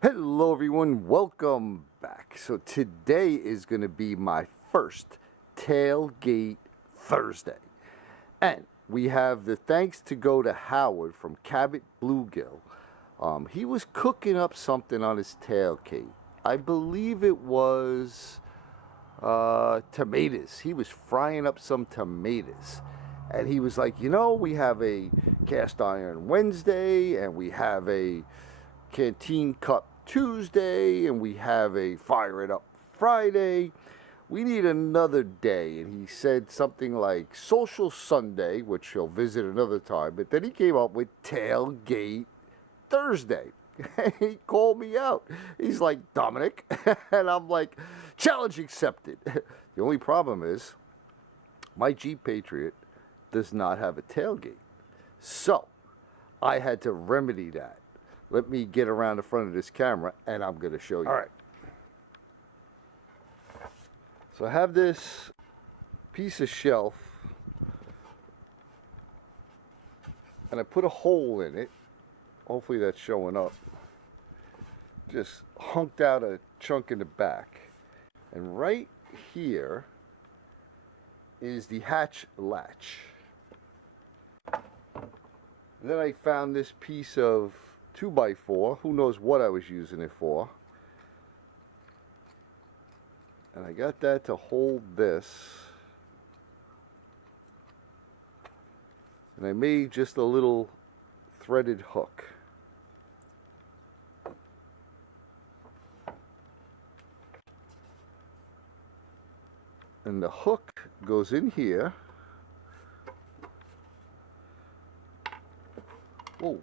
Hello everyone, welcome back. So today is going to be my first Tailgate Thursday. And we have the thanks to go to Howard from Cabotbluegill. He was cooking up something on his tailgate. I believe it was tomatoes. He was frying up some tomatoes. And he was like, you know, we have a cast iron Wednesday and we have a Canteen Cup Tuesday and we have a Fire It Up Friday. We need another day. And he said something like Social Sunday, which he'll visit another time. But then he came up with Tailgate Thursday. He called me out. He's like, Dominic. And I'm like, challenge accepted. The only problem is my Jeep Patriot does not have a tailgate. So I had to remedy that. Let me get around the front of this camera and I'm going to show you. All right. So I have this piece of shelf and I put a hole in it. Hopefully that's showing up. Just hunked out a chunk in the back. And right here is the hatch latch. And then I found this piece of 2x4, who knows what I was using it for. And I got that to hold this. And I made just a little threaded hook. And the hook goes in here. Whoa.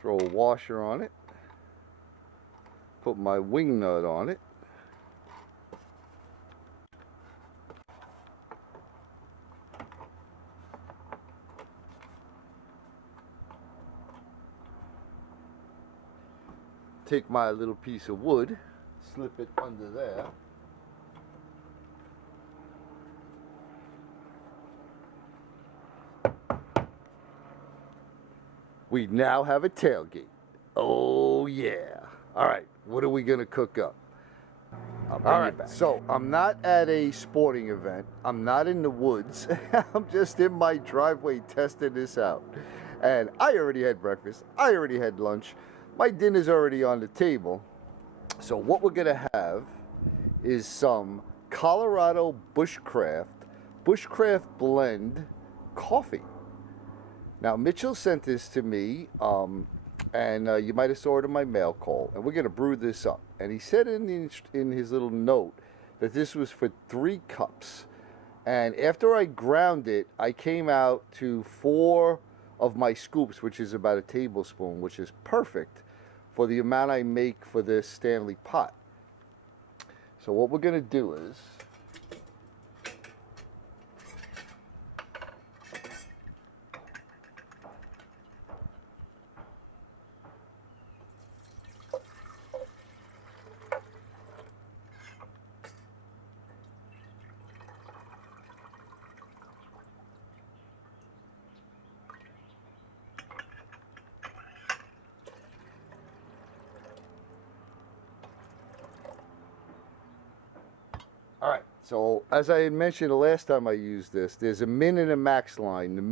Throw a washer on it, put my wing nut on it, take my little piece of wood, slip it under there, we now have a tailgate. Oh yeah. All right, what are we gonna cook up? All right, so I'm not at a sporting event. I'm not in the woods. I'm just in my driveway testing this out. And I already had breakfast. I already had lunch. My dinner's already on the table. So what we're gonna have is some Colorado Bushcraft blend coffee. Now, Mitchell sent this to me, and you might have saw it in my mail call, and we're going to brew this up. And he said in his little note that this was for 3 cups. And after I ground it, I came out to 4 of my scoops, which is about a tablespoon, which is perfect for the amount I make for this Stanley pot. So what we're going to do is all right, so as I had mentioned the last time I used this, there's a min and a max line. The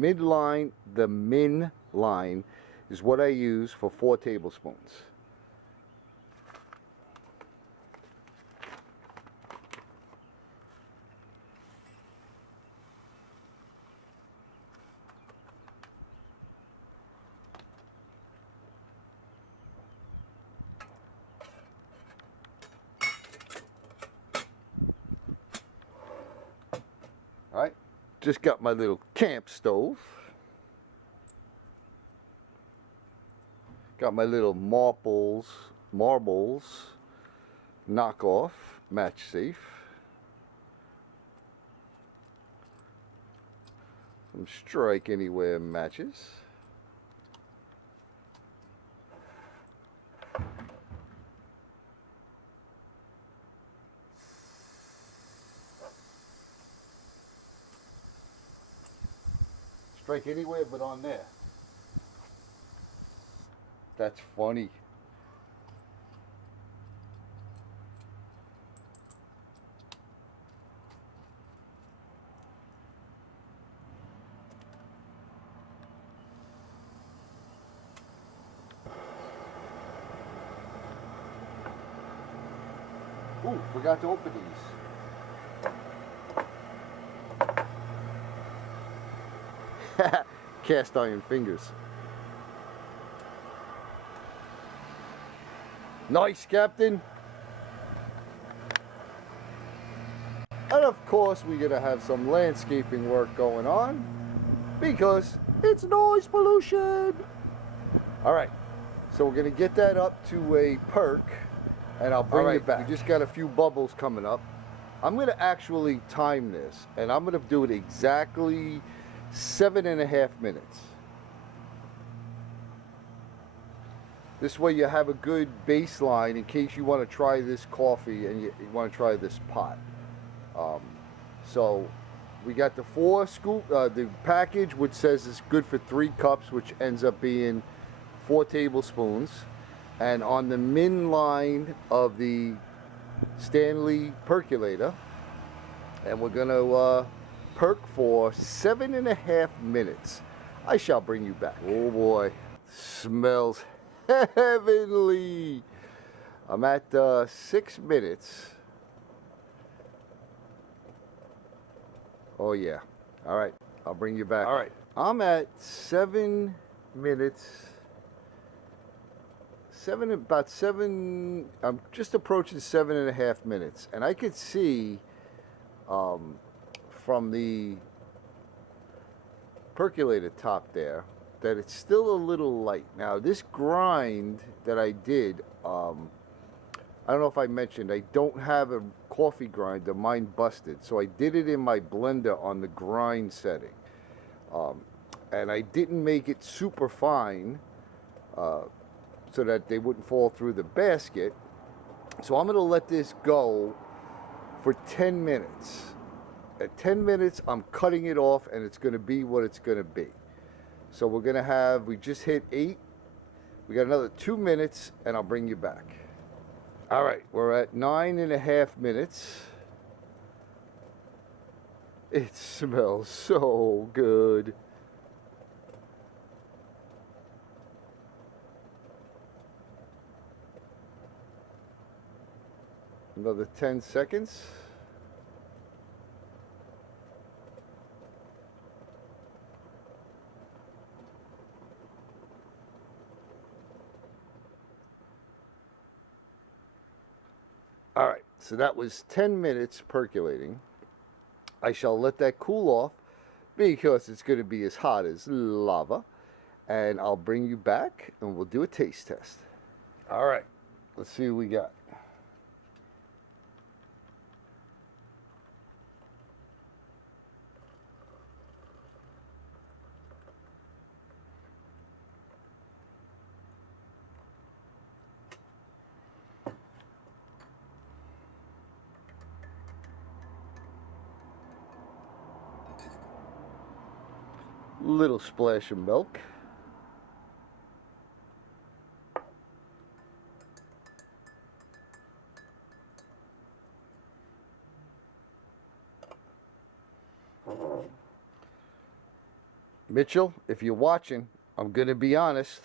min line is what I use for 4 tablespoons. All right, just got my little camp stove. Got my little marbles knockoff match safe. Some strike anywhere matches. strike anywhere but on there. That's funny. Ooh, forgot to open these. Cast iron fingers. Nice, Captain. And of course, we're gonna have some landscaping work going on because it's noise pollution. All right, so we're gonna get that up to a perk, and I'll bring it back. We just got a few bubbles coming up. I'm gonna actually time this, and I'm gonna do it exactly 7.5 minutes. This way you have a good baseline in case you want to try this coffee and you want to try this pot. So we got the 4 scoop, the package which says it's good for 3 cups, which ends up being 4 tablespoons. And on the min line of the Stanley percolator, and we're gonna perk for 7.5 minutes. I shall bring you back. Oh boy, smells heavenly. I'm at 6 minutes. Oh yeah. All right, I'll bring you back. All right, I'm at 7 minutes. About 7. I'm just approaching 7.5 minutes, and I could see from the percolator top there that it's still a little light. Now this grind that I did, I don't know if I mentioned, I don't have a coffee grinder, mine busted, so I did it in my blender on the grind setting, and I didn't make it super fine so that they wouldn't fall through the basket. So I'm gonna let this go for 10 minutes. At 10 minutes, I'm cutting it off, and it's gonna be what it's gonna be. So we're gonna have, we just hit 8. We got another 2 minutes, and I'll bring you back. All right, we're at 9.5 minutes. It smells so good. Another 10 seconds. All right, so that was 10 minutes percolating. I shall let that cool off because it's going to be as hot as lava. And I'll bring you back and we'll do a taste test. All right, let's see what we got. Little splash of milk. Mitchell, if you're watching, I'm gonna be honest.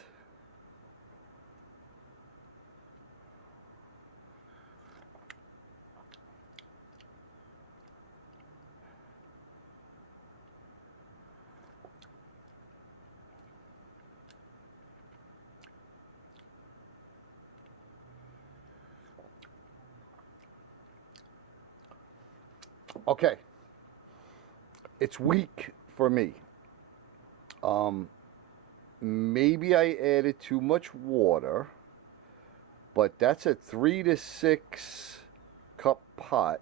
Okay, it's weak for me. Maybe I added too much water, but that's a 3 to 6 cup pot,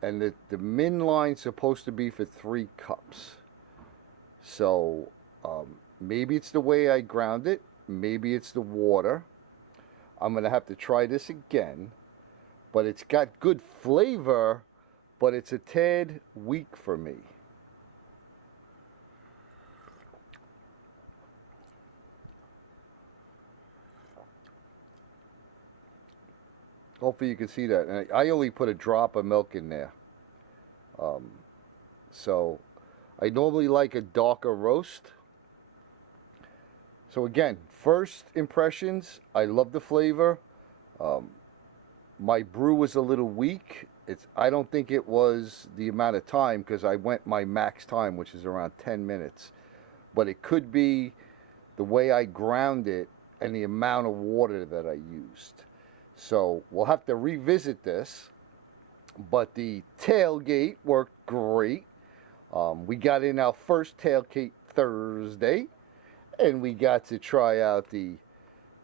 and the min line's supposed to be for 3 cups. So maybe it's the way I ground it, maybe it's the water. I'm gonna have to try this again. But it's got good flavor, but it's a tad weak for me. Hopefully you can see that. And I only put a drop of milk in there. So I normally like a darker roast. So again, first impressions, I love the flavor. My brew was a little weak. I don't think it was the amount of time, because I went my max time, which is around 10 minutes. But it could be the way I ground it and the amount of water that I used. So we'll have to revisit this. But the tailgate worked great. We got in our first Tailgate Thursday, and we got to try out the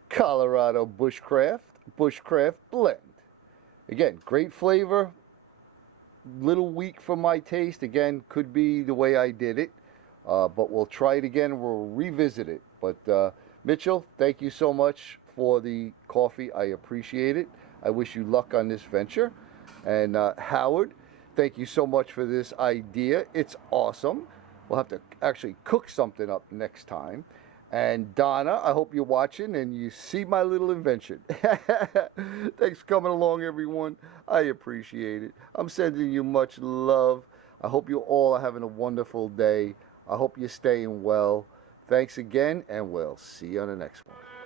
Colorado Bushcraft Blend. Again, great flavor. Little weak for my taste. Again, could be the way I did it. But we'll try it again. We'll revisit it. But Mitchell, thank you so much for the coffee. I appreciate it. I wish you luck on this venture. And Howard, thank you so much for this idea. It's awesome. We'll have to actually cook something up next time. And Donna, I hope you're watching and you see my little invention. Thanks for coming along, everyone. I appreciate it. I'm sending you much love. I hope you all are having a wonderful day. I hope you're staying well. Thanks again, and we'll see you on the next one.